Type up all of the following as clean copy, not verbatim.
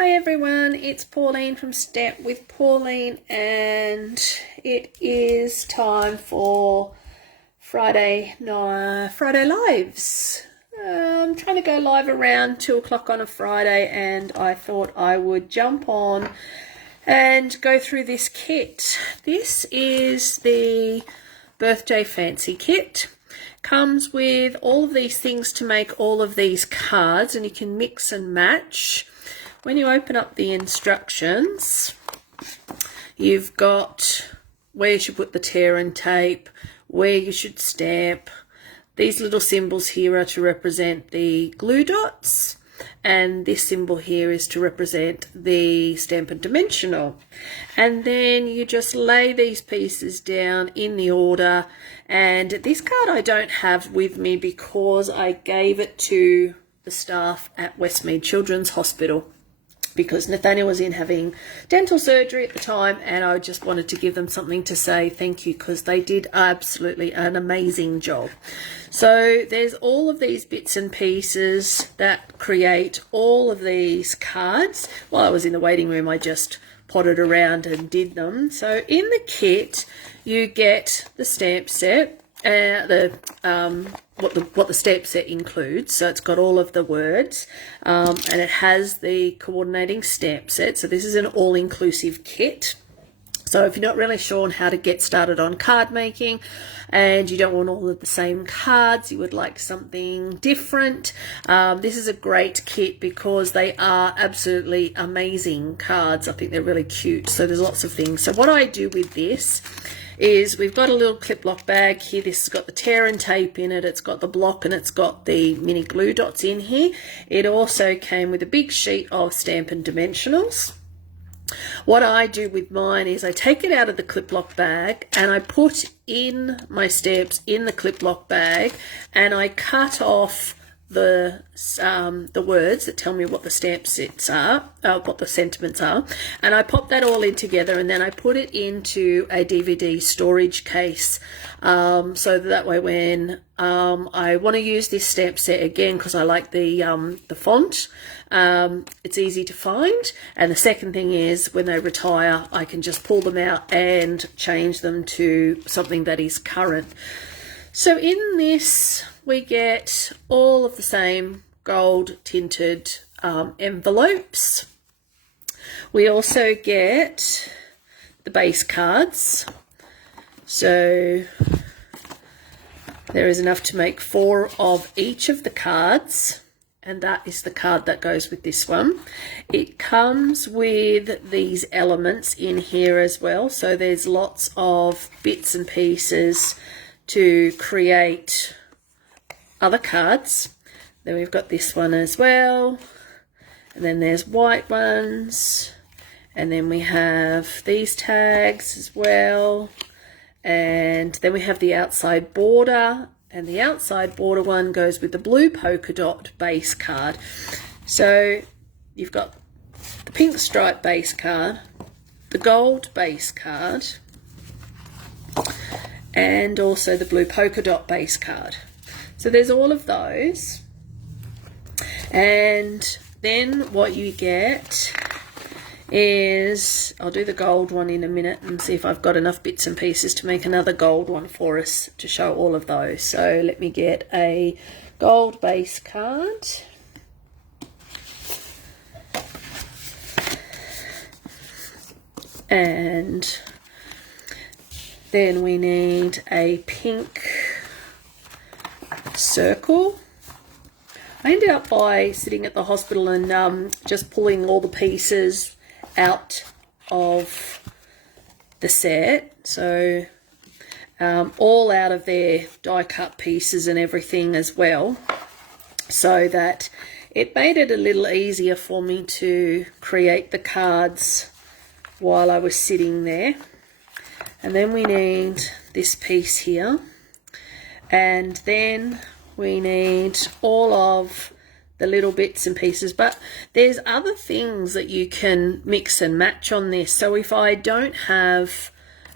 Hi everyone, it's Pauline from Stamp with Pauline, and it is time for Friday lives. I'm trying to go live around 2 o'clock on a Friday, and I thought I would jump on and go through this kit. This is the Birthday Fancy Kit. Comes with all of these things to make all of these cards, and you can mix and match. When you open up the instructions, you've got where you should put the tear and tape, where you should stamp. These little symbols here are to represent the glue dots, and this symbol here is to represent the Stampin' Dimensional. And then you just lay these pieces down in the order, and this card I don't have with me because I gave it to the staff at Westmead Children's Hospital, because Nathaniel was in having dental surgery at the time, and I just wanted to give them something to say thank you, because they did absolutely an amazing job. So there's all of these bits and pieces that create all of these cards. While I was in the waiting room, I just potted around and did them. So in the kit, you get the stamp set, what the stamp set includes. So it's got all of the words, and it has the coordinating stamp set. So this is an all-inclusive kit. So if you're not really sure on how to get started on card making, and you don't want all of the same cards, you would like something different, this is a great kit because they are absolutely amazing cards. I think they're really cute. So there's lots of things. So what I do with this is we've got a little clip lock bag here. This has got the tear and tape in it, it's got the block, and it's got the mini glue dots in here. It also came with a big sheet of Stampin' Dimensionals. What I do with mine is I take it out of the clip lock bag and I put in my stamps in the clip lock bag, and I cut off the words that tell me what the stamp sets are, what the sentiments are, and I pop that all in together, and then I put it into a DVD storage case, so that way when I want to use this stamp set again, because I like the font, it's easy to find. And the second thing is, when they retire, I can just pull them out and change them to something that is current. So in this, we get all of the same gold tinted envelopes. We also get the base cards. So there is enough to make 4 of each of the cards, and that is the card that goes with this one. It comes with these elements in here as well. So there's lots of bits and pieces to create other cards. Then we've got this one as well, and then there's white ones, and then we have these tags as well, and then we have the outside border, and the outside border one goes with the blue polka dot base card. So you've got the pink stripe base card, the gold base card, and also the blue polka dot base card. So there's all of those. And then what you get is, I'll do the gold one in a minute and see if I've got enough bits and pieces to make another gold one for us to show all of those. So let me get a gold base card. And then we need a pink circle. I ended up by sitting at the hospital and just pulling all the pieces out of the set. So all out of their die cut pieces and everything as well, so that it made it a little easier for me to create the cards while I was sitting there. And then we need this piece here, and then we need all of the little bits and pieces, but there's other things that you can mix and match on this. So if I don't have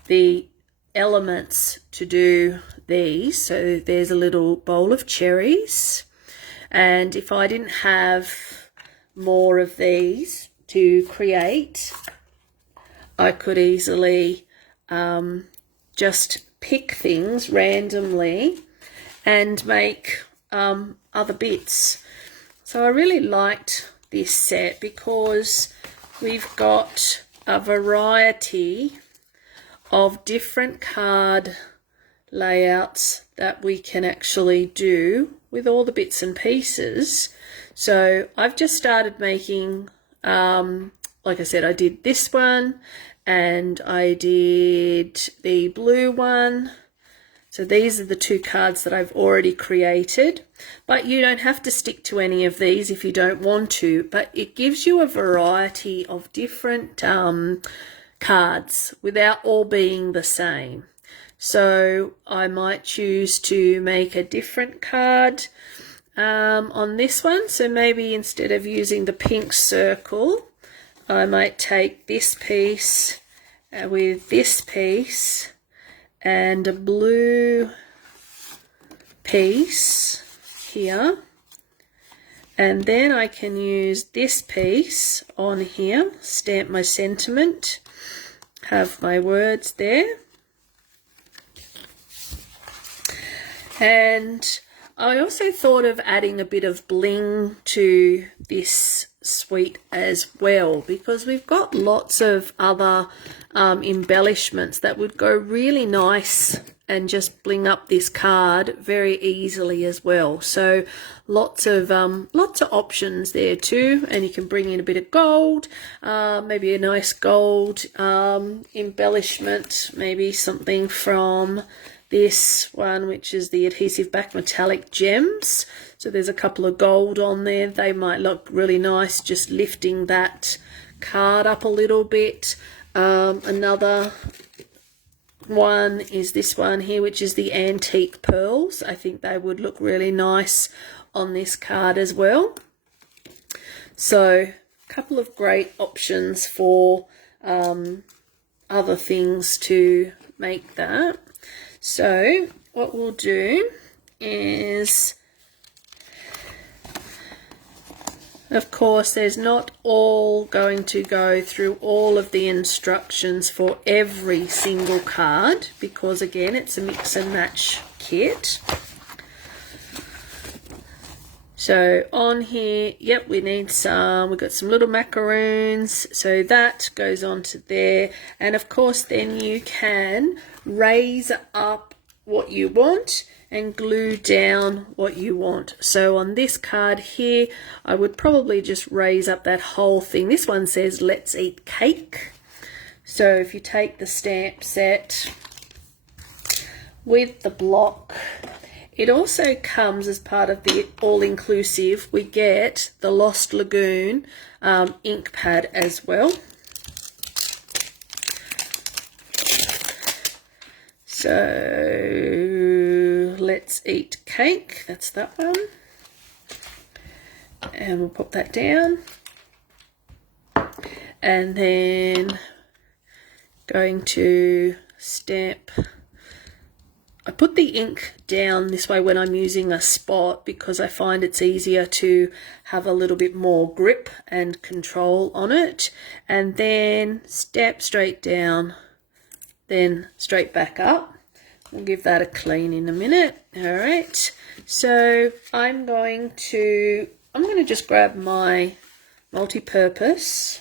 the elements to do these, so there's a little bowl of cherries, and if I didn't have more of these to create, I could easily just pick things randomly and make other bits. So I really liked this set because we've got a variety of different card layouts that we can actually do with all the bits and pieces. So I've just started making, like I said, I did this one and I did the blue one. So these are the two cards that I've already created, but you don't have to stick to any of these if you don't want to, but it gives you a variety of different cards without all being the same. So I might choose to make a different card on this one. So maybe instead of using the pink circle, I might take this piece with this piece and a blue piece here, and then I can use this piece on here, stamp my sentiment, have my words there, and I also thought of adding a bit of bling to this suite as well, because we've got lots of other embellishments that would go really nice and just bling up this card very easily as well. So lots of options there too, and you can bring in a bit of gold, maybe a nice gold embellishment, maybe something from this one, which is the Adhesive Back Metallic Gems. So there's a couple of gold on there. They might look really nice, just lifting that card up a little bit. Another one is this one here, which is the Antique Pearls. I think they would look really nice on this card as well. So a couple of great options for other things to make that. So what we'll do is, of course, there's not all going to go through all of the instructions for every single card, because again, it's a mix and match kit. So on here, yep, we need some, we've got some little macaroons, so that goes onto there. And of course, then you can raise up what you want and glue down what you want. So on this card here, I would probably just raise up that whole thing. This one says, "Let's eat cake." So if you take the stamp set with the block, it also comes as part of the all-inclusive. We get the Lost Lagoon ink pad as well. So let's eat cake, that's that one. And we'll put that down. And then going to stamp. I put the ink down this way when I'm using a spot because I find it's easier to have a little bit more grip and control on it. And then stamp straight down, then straight back up. We'll give that a clean in a minute. All right, so I'm going to just grab my multi-purpose.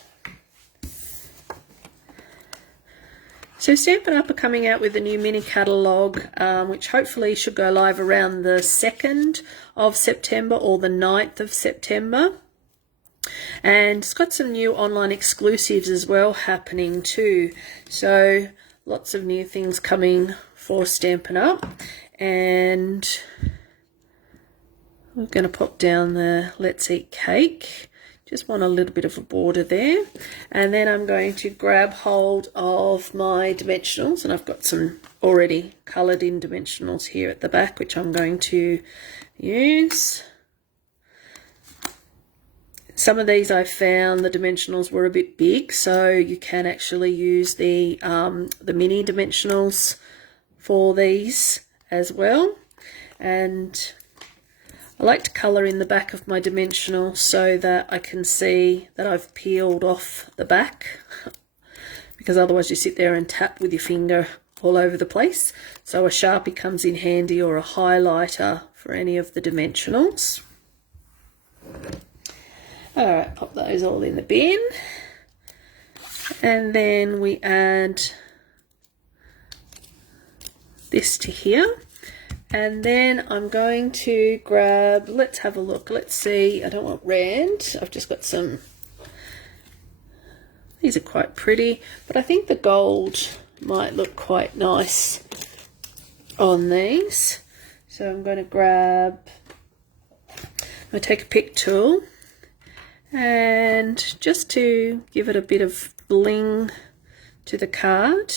So Stampin' Up! Are coming out with a new mini catalogue, which hopefully should go live around the 2nd of September or the 9th of September. And it's got some new online exclusives as well happening too. So lots of new things coming for Stampin' Up! And we're going to pop down the Let's Eat Cake. Just want a little bit of a border there. And then I'm going to grab hold of my dimensionals, and I've got some already coloured in dimensionals here at the back, which I'm going to use. Some of these I found the dimensionals were a bit big, so you can actually use the mini dimensionals for these as well. And I like to colour in the back of my dimensional so that I can see that I've peeled off the back, because otherwise you sit there and tap with your finger all over the place. So a Sharpie comes in handy, or a highlighter for any of the dimensionals. Alright, pop those all in the bin. And then we add this to here. And then I'm going to grab, let's have a look, let's see, I don't want red, I've just got some, these are quite pretty, but I think the gold might look quite nice on these. So I'm going to grab, I'm going to take a pick tool, and just to give it a bit of bling to the card,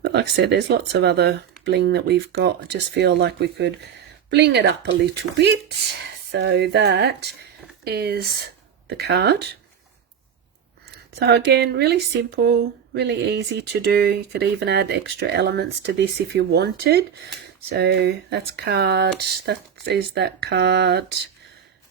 but like I said, there's lots of other bling that we've got. I just feel like we could bling it up a little bit. So that is the card. So again, really simple, really easy to do. You could even add extra elements to this if you wanted. So that's card, that is that card,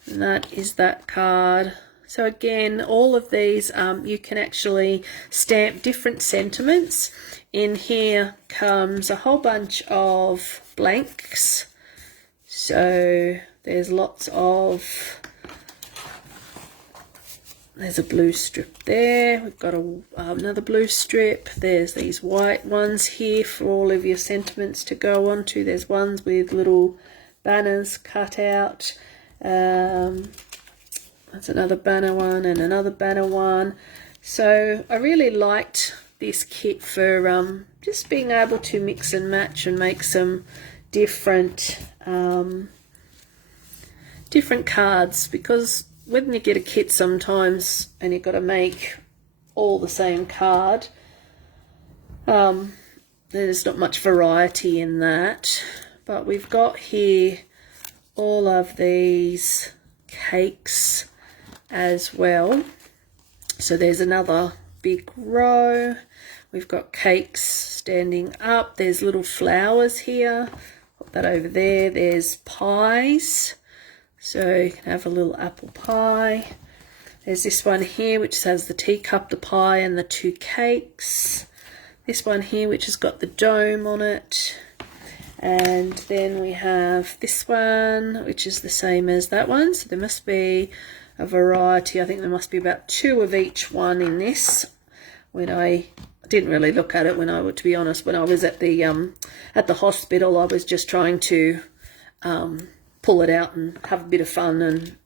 and that is that card. So again, all of these, you can actually stamp different sentiments. In here comes a whole bunch of blanks. So there's lots of, there's a blue strip there, we've got another blue strip, there's these white ones here for all of your sentiments to go onto. There's ones with little banners cut out. That's another banner one and another banner one. So I really liked this kit for just being able to mix and match and make some different different cards, because when you get a kit sometimes and you've got to make all the same card, there's not much variety in that. But we've got here all of these cakes as well. So there's another big row. We've got cakes standing up. There's little flowers here. Put that over there. There's pies. So you can have a little apple pie. There's this one here which has the teacup, the pie and the two cakes. This one here which has got the dome on it. And then we have this one which is the same as that one. So there must be a variety. I think there must be about 2 of each one in this. When I didn't really look at it, to be honest, when I was at the hospital, I was just trying to pull it out and have a bit of fun and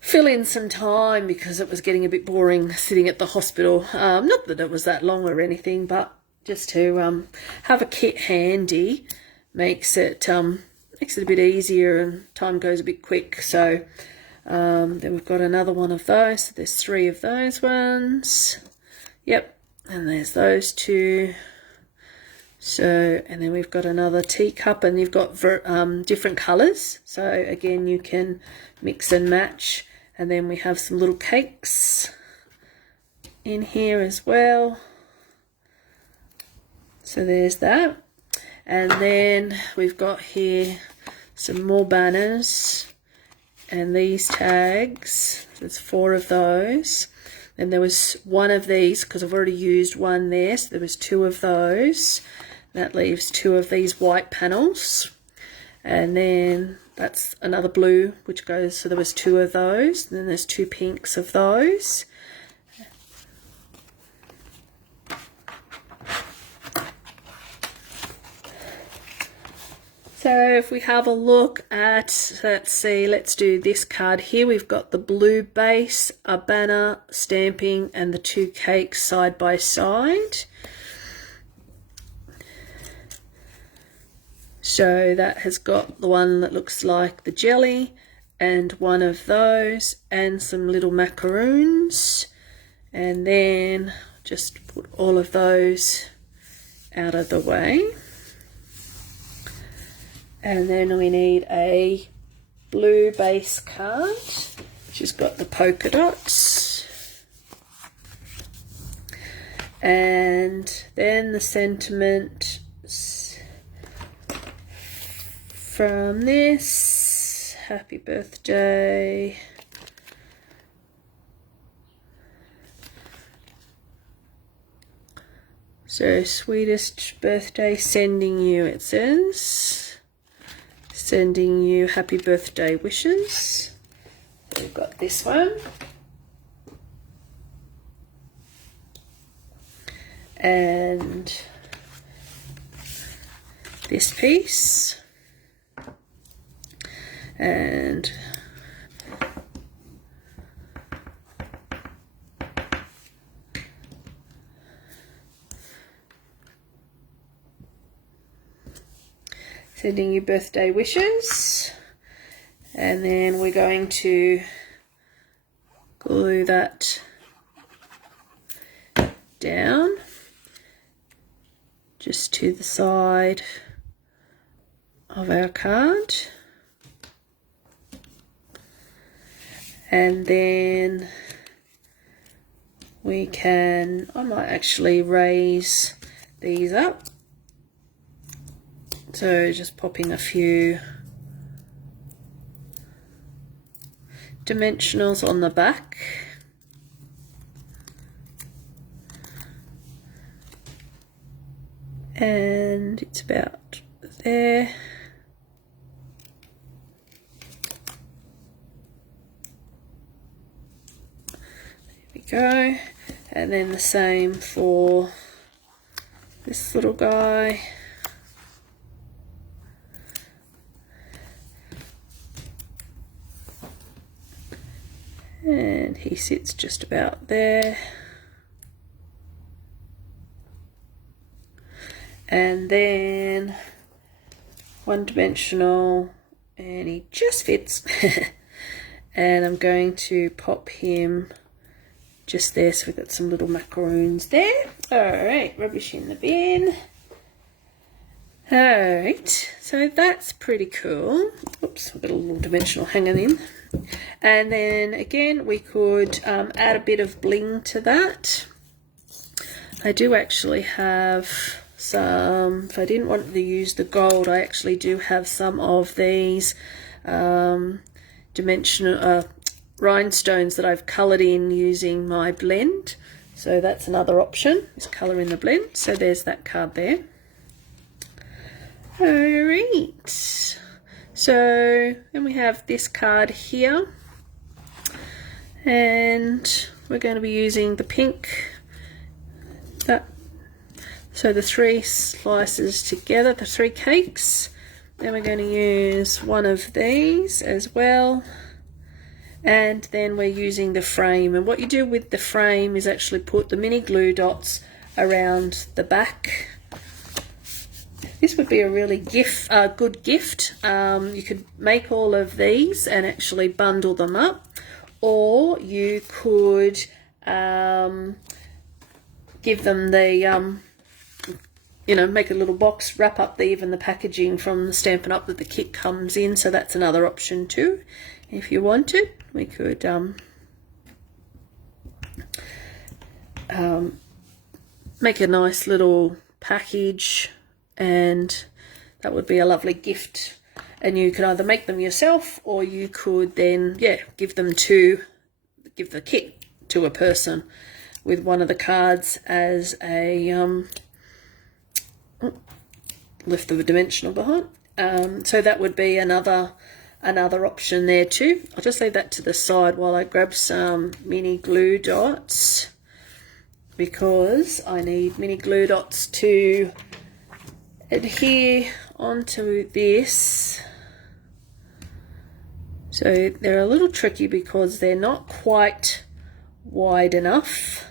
fill in some time, because it was getting a bit boring sitting at the hospital. Not that it was that long or anything, but just to have a kit handy makes it a bit easier and time goes a bit quick. So then we've got another one of those. So there's 3 of those ones. Yep, and there's those 2. So, and then we've got another teacup, and you've got different colours. So again, you can mix and match. And then we have some little cakes in here as well. So there's that. And then we've got here some more banners and these tags. So there's 4 of those. And there was 1 of these because I've already used one there. So there was 2 of those. That leaves 2 of these white panels. And then that's another blue which goes, so there was 2 of those. And then there's 2 pinks of those. So if we have a look at, let's see, let's do this card here. We've got the blue base, a banner, stamping, and the 2 cakes side by side. So that has got the one that looks like the jelly and one of those and some little macaroons. And then just put all of those out of the way. And then we need a blue base card, which has got the polka dots. And then the sentiment from this, happy birthday. So, sweetest birthday, sending you, it says, sending you happy birthday wishes. We've got this one. And this piece. And sending you birthday wishes, and then we're going to glue that down just to the side of our card, and then we can, I might actually raise these up. So just popping a few dimensionals on the back. And it's about there. There we go. And then the same for this little guy. And he sits just about there. And then one dimensional, and he just fits. And I'm going to pop him just there, so we've got some little macaroons there. Alright, rubbish in the bin. Alright, so that's pretty cool. Oops, I've got a little dimensional hanging in. And then again, we could add a bit of bling to that. I do actually have some, if I didn't want to use the gold, I actually do have some of these dimensional rhinestones that I've coloured in using my blend. So that's another option, is colour in the blend. So there's that card there. Alright, so then we have this card here, and we're going to be using the pink, so the 3 slices together, the 3 cakes. Then we're going to use one of these as well, and then we're using the frame. And what you do with the frame is actually put the mini glue dots around the back. This would be a really good gift. You could make all of these and actually bundle them up, or you could give them the, you know, make a little box, wrap up even the packaging from the Stampin' Up! That the kit comes in. So that's another option too. If you wanted, we could make a nice little package, and that would be a lovely gift. And you could either make them yourself, or you could then, yeah, give the kit to a person with one of the cards as a lift the dimensional behind. So that would be another option there too. I'll just leave that to the side while I grab some mini glue dots, because I need mini glue dots to adhere onto this. So they're a little tricky because they're not quite wide enough.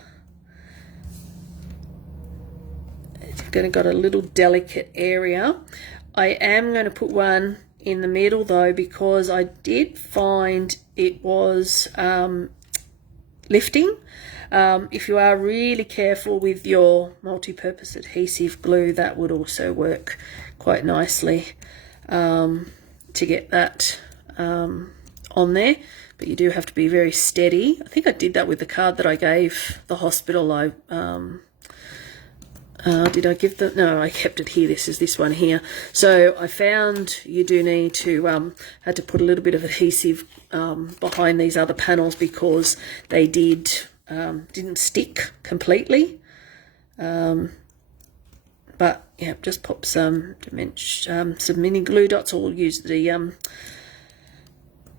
It's got a little delicate area. I am going to put one in the middle though, because I did find it was lifting. If you are really careful with your multi-purpose adhesive glue, that would also work quite nicely to get that on there. But you do have to be very steady. I think I did that with the card that I gave the hospital. did I give the, no, I kept it here. This is this one here. So I found you do need to, had to put a little bit of adhesive behind these other panels because they didn't stick completely. But yeah, just pop some mini glue dots, or use the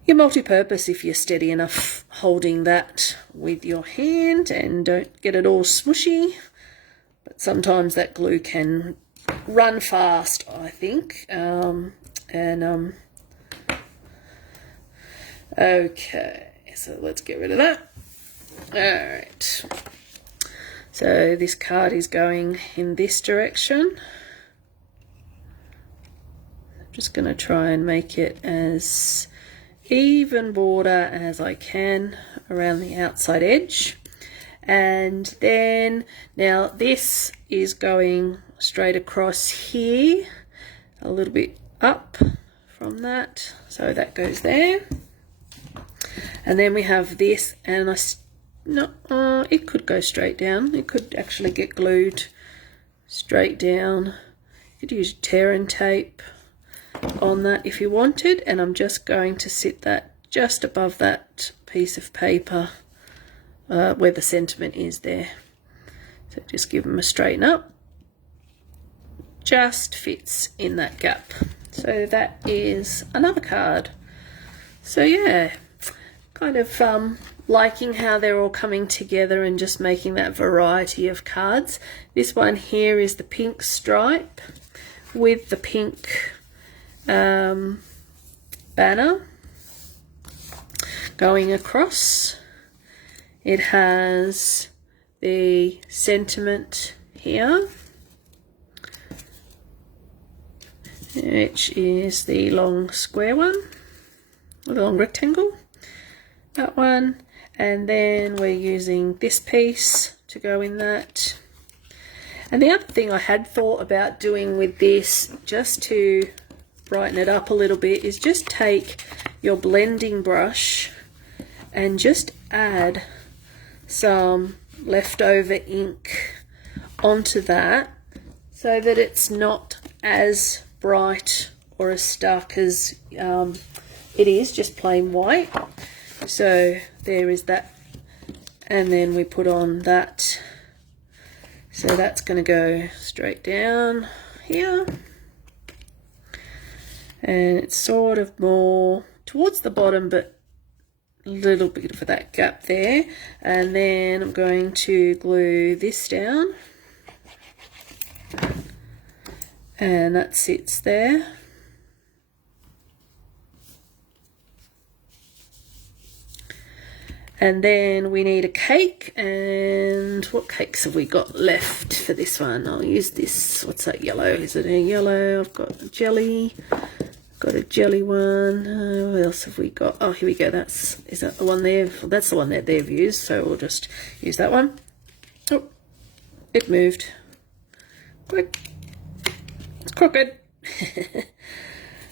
your multi-purpose if you're steady enough holding that with your hand and don't get it all smushy. But sometimes that glue can run fast, I think. Okay, so let's get rid of that. All right. So this card is going in this direction. I'm just going to try and make it as even border as I can around the outside edge. And then now this is going straight across here, a little bit up from that, so that goes there. And then we have this, and it could go straight down. It could actually get glued straight down. You could use tear and tape on that if you wanted, and I'm just going to sit that just above that piece of paper where the sentiment is there. So just give them a straighten up. Just fits in that gap. So that is another card. So yeah, kind of liking how they're all coming together and just making that variety of cards. This one here is the pink stripe with the pink banner going across. It has the sentiment here, which is the long square one, or the long rectangle, that one. And then we're using this piece to go in that. And the other thing I had thought about doing with this, just to brighten it up a little bit, is just take your blending brush and just add some leftover ink onto that, so that it's not as bright or as stark as it is just plain white. So there is that, and then we put on that, so that's going to go straight down here, and it's sort of more towards the bottom, but a little bit of that gap there. And then I'm going to glue this down, and that sits there. And then we need a cake, and what cakes have we got left for this one? I'll use this, what's that yellow? Is it a yellow? I've got a jelly. Got a jelly one. What else have we got? Oh, here we go. Is that the one there? Well, that's the one that they've used, so we'll just use that one. Oh, it moved. Quick. It's crooked.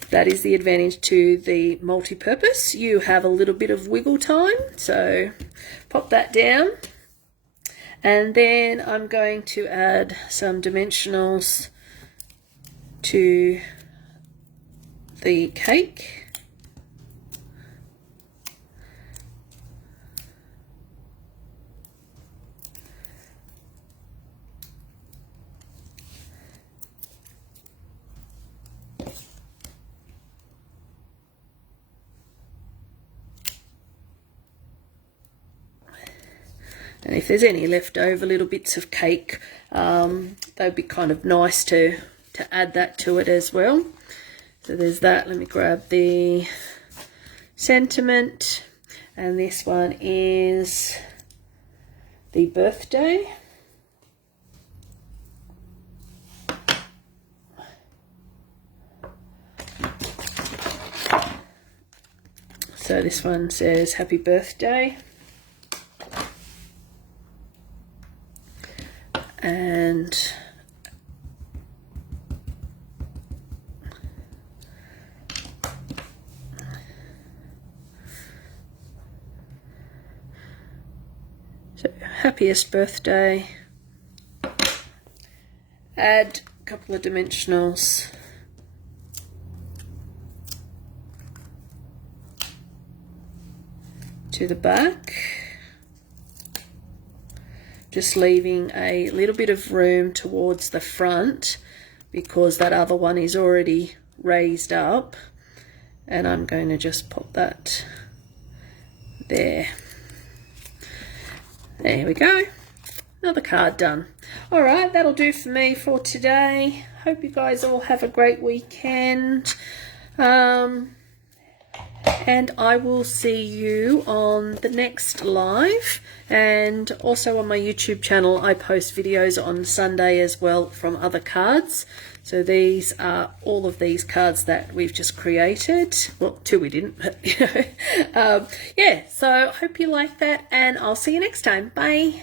That is the advantage to the multi-purpose. You have a little bit of wiggle time, so pop that down. And then I'm going to add some dimensionals to the cake. And if there's any leftover little bits of cake, they'd be kind of nice to add that to it as well. So there's that. Let me grab the sentiment, and this one is the birthday. So this one says happy birthday. And so happiest birthday. add a couple of dimensionals. To the back, just leaving a little bit of room towards the front because that other one is already raised up, and I'm going to just pop that there. There we go, another card done. All right, that'll do for me for today. Hope you guys all have a great weekend. And I will see you on the next live, and also on my YouTube channel I post videos on Sunday as well from other cards. So these are all of these cards that we've just created. Well, 2 we didn't, but you know. Yeah, so hope you like that, and I'll see you next time. Bye.